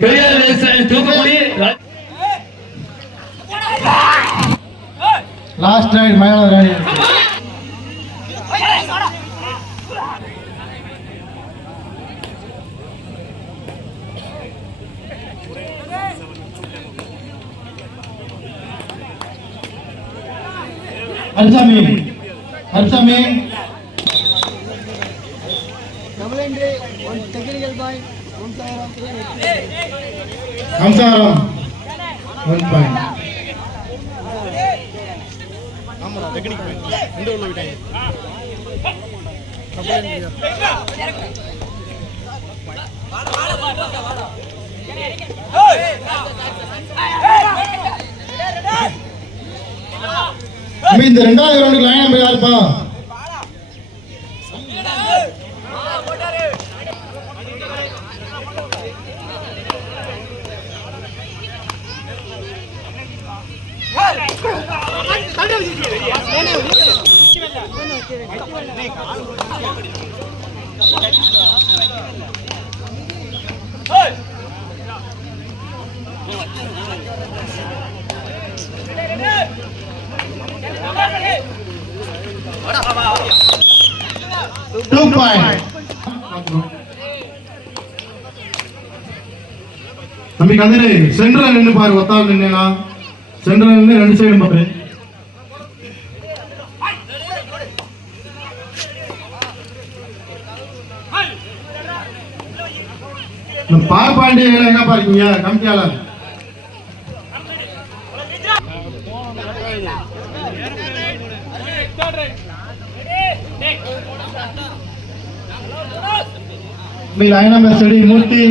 பெரியார் விவசாயி last right Mayiladuthurai Rani Harisamy Harisamy சம்சாரம் one point இந்த ரெண்டாவது ரவுண்டுக்கு லைன் நம்பர் யாருப்பா? டூ பாயிண்ட் தம்பி கதிரு சென்ட்ரல் நின்று பாரு ஒத்தாள் நின்னா சென்ட்ரல் நின்று ரெண்டு சைடும் பாரு இந்த பார் பாண்டியர்கள் எங்க பாருக்கீங்க கமிட்டியாளர் మీ లైన్ నెంబర్ స్టడీ మూర్తి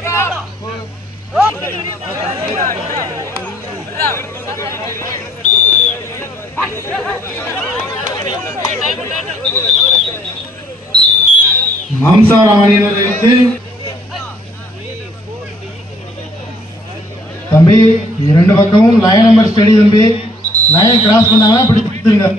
மாம்சாரம் அணியினர் எடுத்து தம்பி இரண்டு பக்கமும் லயன் நம்பர் ஸ்டடி தம்பி. லயன் கிராஸ் பண்ணாங்கன்னா பிடிச்சிருங்க.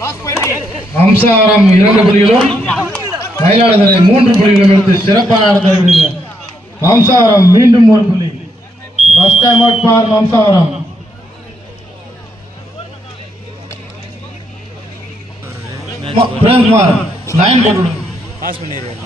கொடுத்துருங்க இரண்டு புள்ளிகளும் மயிலாடுதுறை மூன்று புள்ளிகளும் எடுத்து சிறப்பான ஆட்டத்தை விடுங்க வம்சாவரம் மீண்டும் ஒரு புள்ளி. First time out for Vamsavaram Premkumar nine போட்டு பாஸ் பண்ணிடுவேன்.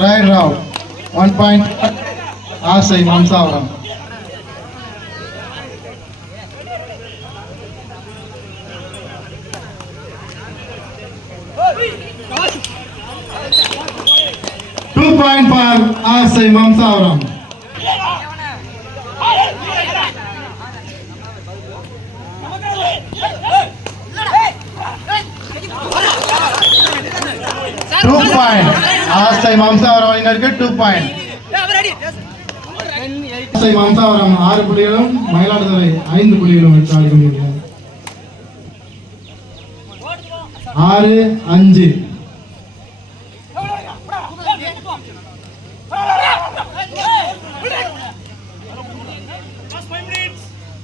ரைட் ராவ் ஒன் பாயிண்ட் ஆசை வம்சாவரம் டூ பாயிண்ட் ஃபார் ஆசை வம்சாவரம் டூ பாயிண்ட் ஆசை மாம்சாவரம் அணியினருக்கு டூ பாயிண்ட் ஆசை மாம்சாவரம் ஆறு புள்ளிகளும் மயிலாடுதுறை ஐந்து புள்ளிகளும் எடுத்து ஆறு அஞ்சு.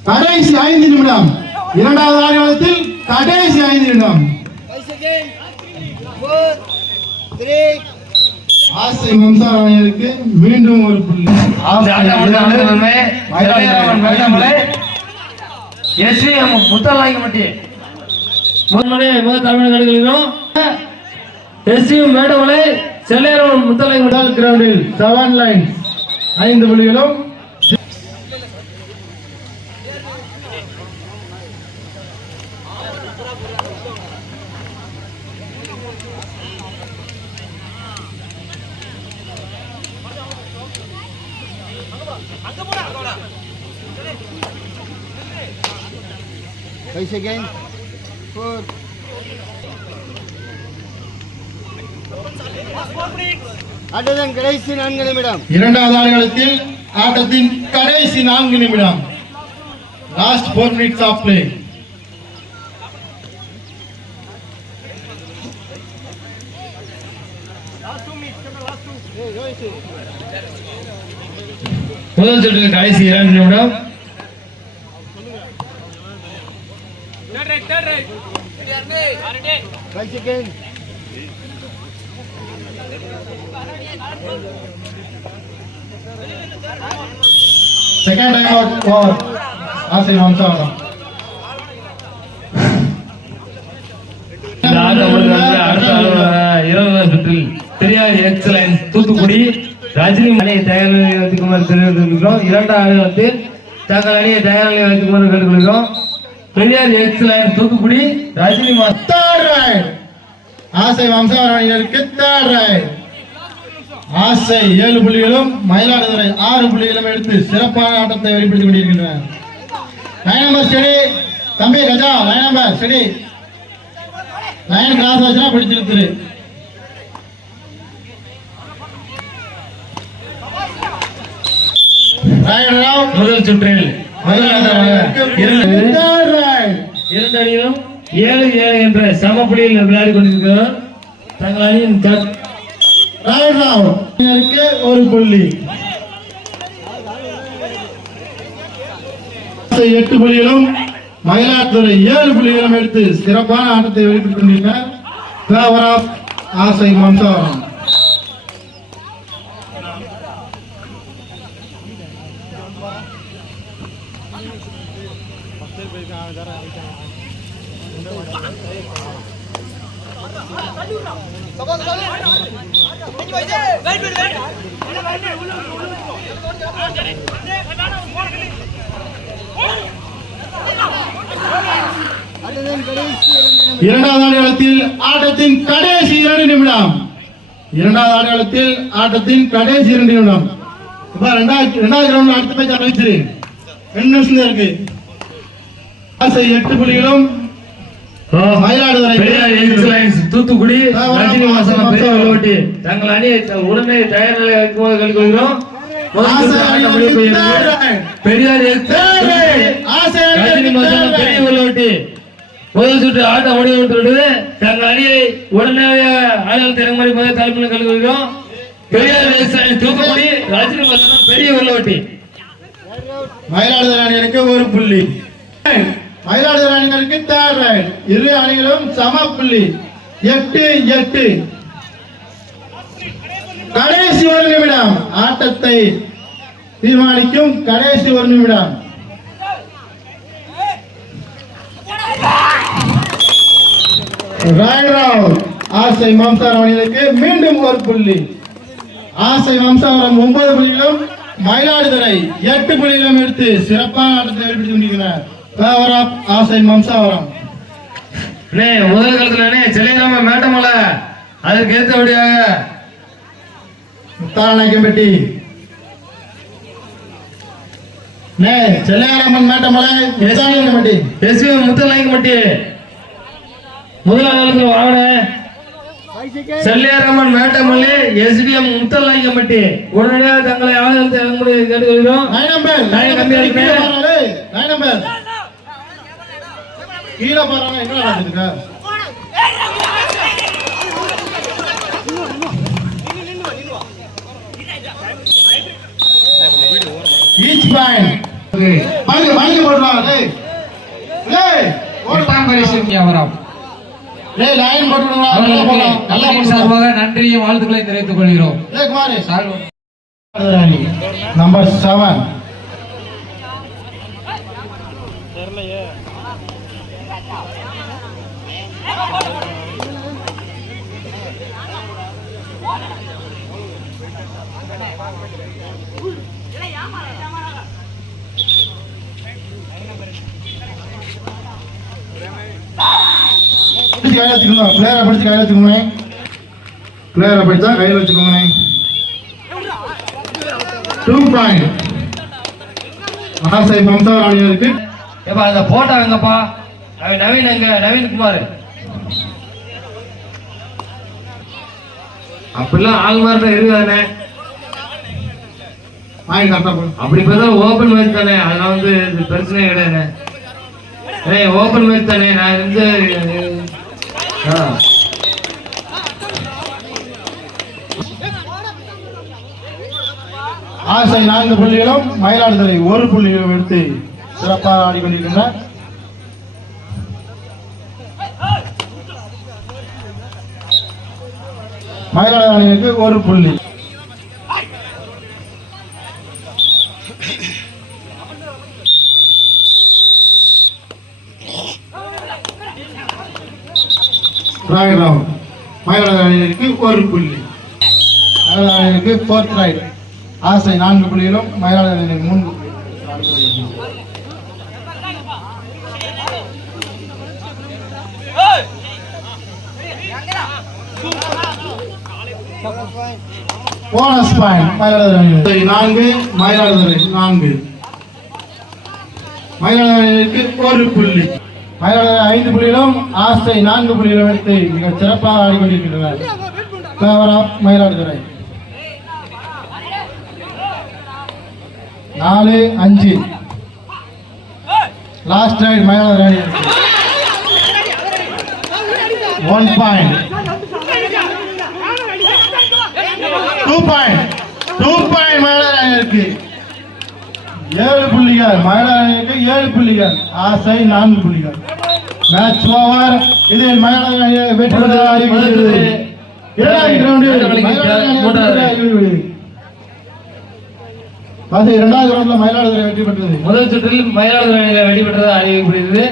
கடைசி ஐந்து நிமிடம். இரண்டாவது ஆடியோளத்தில் கடைசி ஐந்து நிமிடம். ஆசை வம்சாவணியருக்கு மீண்டும் ஒரு புள்ளி. எஸ்விஎம் முத்தலாங்கிமட்டி முதன்மனை முதல் தமிழக கடைகளிலும் எஸ்விஎம் மேடமலை செல்லையரவன் முத்தலாங்கி முதல் கிரவுண்டில் செவன் லைன்ஸ் ஐந்து புள்ளிகளும் Five seconds. Four. அடுத்ததன் கடைசி நான்கு நிமிடம் இரண்டாவது ஆடுகளத்தில் ஆட்டத்தின் கடைசி நான்கு நிமிடம் last four minutes of play முதல் சுற்றில் கடைசி இரண்டு நிமிடம். செகண்ட் டைம் அவுட் ஃபார் ஆசை வம்சாவரம் அடுத்த ஆள் இருபதாம் சுற்றில் பெரியார் எக்ஸலன்ஸ் தூத்துக்குடி. ரஜினி அணியை தயார் நிலையில் வைத்துக்குமாறு தெரிவித்திருக்கிறோம் இரண்டாம் ஆடுகளத்தில் தங்கள் அணியை தயார் நிலையில் வைத்துக்குமாறு கேட்டுக்கொள்கிறோம். பெரியார் எக்ஸலைன்ஸ் தூத்துக்குடி ரஜினி மா- ஆசை வம்சாவரம் அணியினருக்கு ஆசை ஏழு புள்ளிகளும் மயிலாடுதுறை ஆறு புள்ளிகளும் எடுத்து சிறப்பான ஆட்டத்தை வெளிப்படுத்திக் கொண்டிருக்கின்றனர். லைன் நம்பர் ஸ்டடி தம்பி Raja line number steady line cross வச்சுனா பிடிச்சிருத்துரு ரைட் ரவுண்ட் முதல் சுற்றில் இரண்டு ஏழு ஏழு என்ற சம புள்ளியில் விளையாடி கொண்டிருக்கிறோம் தங்கள் அணியின் ஒரு புள்ளி. எட்டு புள்ளிகளும் மயிலாடுதுறை ஏழு புள்ளிகளும் எடுத்து சிறப்பான ஆட்டத்தை ஆஃப் ஆசை மம்சாவரம் அடுத்ததன் கடைசி இரண்டு நிமிடம் இரண்டாவது ஆடுகளத்தில் ஆட்டத்தின் கடைசி இரண்டு நிமிடம். இரண்டாவது ஆடுகளத்தில் ஆட்டத்தின் கடைசி இரண்டு நிமிடம். இப்ப ரெண்டாவது ரெண்டாவது கிரவுண்ட் அடுத்த மேட்ச் அறிவிச்சிரு. ரெண்டு நிமிஷம் இருக்கு எட்டு புள்ளிகளும் மயிலாடுதுறை தூத்துக்குடி ரஜினி வாசனம் பெரிய விளையாட்டு தங்கள் அணியை த- உடனே தயார் பெறுகிறது. பெரியார் பெரிய விளையாட்டு முதல் சுற்று ஆட்டம் முடிவு விட்டுவிட்டது தங்கள் அணியை உடனே ஆளுநர் திறன்மறை முதல் தலைமையில் கலந்துகொள்கிறோம் பெரியார் தூத்துக்குடி ரஜினி வாசனம் பெரிய விளையாட்டு மயிலாடுதுறை அணியினருக்கு ஒரு புள்ளி. மயிலாடுதுறை அணியினருக்கு தேர்ட் ரைட் இரு அணிகளும் சம புள்ளி. எட்டு எட்டு. கடைசி ஒரு நிமிடம். ஆட்டத்தை தீர்மானிக்கும் கடைசி ஒரு நிமிடம். ராய்ராவ் ஆசை மாம்சாரம் அணியினருக்கு மீண்டும் ஒரு புள்ளி. ஆசை வம்சாவரம் ஒன்பது புள்ளிகளும் மயிலாடுதுறை எட்டு புள்ளிகளும் எடுத்து சிறப்பான ஆட்டத்தை வெளிப்படுத்தி கொண்டிருக்கிறார். Of ஆசை வம்சாவரம் அண்ணே முதல் காலத்துல அண்ணே செல்லிராம மேட்டமலை. அதற்கு ஏற்றபடியாக முத்தாரநாயக்கம்பட்டி நே செல்லையாரம்மன் மேட்டமலை முத்தாரநாயக்கம்பட்டி எஸ்பி முத்தநாயக்கம்பட்டி முதலாம் காலத்துல வாங்கின செல்லியாரம்மன் மேட்டமல்லி எஸ்பிஎம் முத்தநாயக்கம்பட்டி உடனடியாக தங்களை ஆதரவு கேட்டுக்கொள்கிறோம். நம்பர் நம்பர் கீழே போறாங்க என்ன நடக்குதுக்கா ஈச் பாயிண்ட் போடுறாங்க டேய். எட்டாம் பரிசு வியாபாரம் டேய் லைன் நல்லா சார்பாக நன்றியும் வாழ்த்துக்களை தெரிவித்துக் கொள்கிறோம். டேய் குமார். சால்வ் நம்பர் செவன் பிடிச்சு கையில் வச்சுக்கோங்க. பிளேயரை படிச்சு கையில் வச்சுக்கோங்க பிளேயரை பிடிச்சா கையில் வச்சுக்கோங்க டூ பாயிண்ட் ஆசை வம்சாவரம் அணியினருக்கு ஏப்பா அந்த போட்டோ எங்கப்பா? அவன் நவீன் எங்க? நவீன் அப்படிலாம் ஆள் மாதிரி இருக்கானே வாங்கி கரெக்டாக அப்படி பார்த்தா ஓப்பன் மேட்ச் தானே. அதெல்லாம் வந்து இது பிரச்சனையே கிடையாது. ஏ ஓப்பன் மேட்ச் தானே. நான் வந்து ஆ. ஆசை நான்கு புள்ளிகளும் மயிலாடுதுறை ஒரு புள்ளிகளும் எடுத்து சிறப்பாக ஆடிக்கொண்டிருக்கின்றனர். மயிலாடுதுறை அணியினருக்கு ஒரு புள்ளி. ராய் ராவ் மயிலாடுதுறை அணியினருக்கு ஒரு புள்ளி. மயிலாடுதுறை அணியினருக்கு ஃபோர்த் ரைட் ஆசை நான்கு புள்ளிகளும் மயிலாடுதுறை அணியினருக்கு மூன்று புள்ளி. Bonus point Mayiladuthurai. நான்கு மயிலாடுதுறை நான்கு. மயிலாடுதுறை அணியினருக்கு ஒரு புள்ளி. மயிலாடுதுறை ஐந்து புள்ளிகளும் ஆசை நான்கு புள்ளிகளும் எடுத்து மிக சிறப்பாக ஆடிக்கொண்டிருக்கின்றனர் மயிலாடுதுறை. நாலு அஞ்சு. Last raid Mayiladuthurai. One point two point two point Mayiladuthurai அணியினருக்கு ஏழு புள்ளிகள் மயிலாடுதுறை அணிக்கு ஏழு புள்ளிகள் ஆசை நான்கு புள்ளிகள். மேட்ச் ஓவர் இதில் மயிலாடுதுறை அணியை வெற்றி பெற்றதாக அறிவிக்கிறது இரண்டாவது கிரவுண்டில் இரண்டாவது மயிலாடுதுறை வெற்றி பெற்றது. முதல் சுற்றில் மயிலாடுதுறை வெற்றி பெற்றதாக அறிவிக்கப்படுகிறது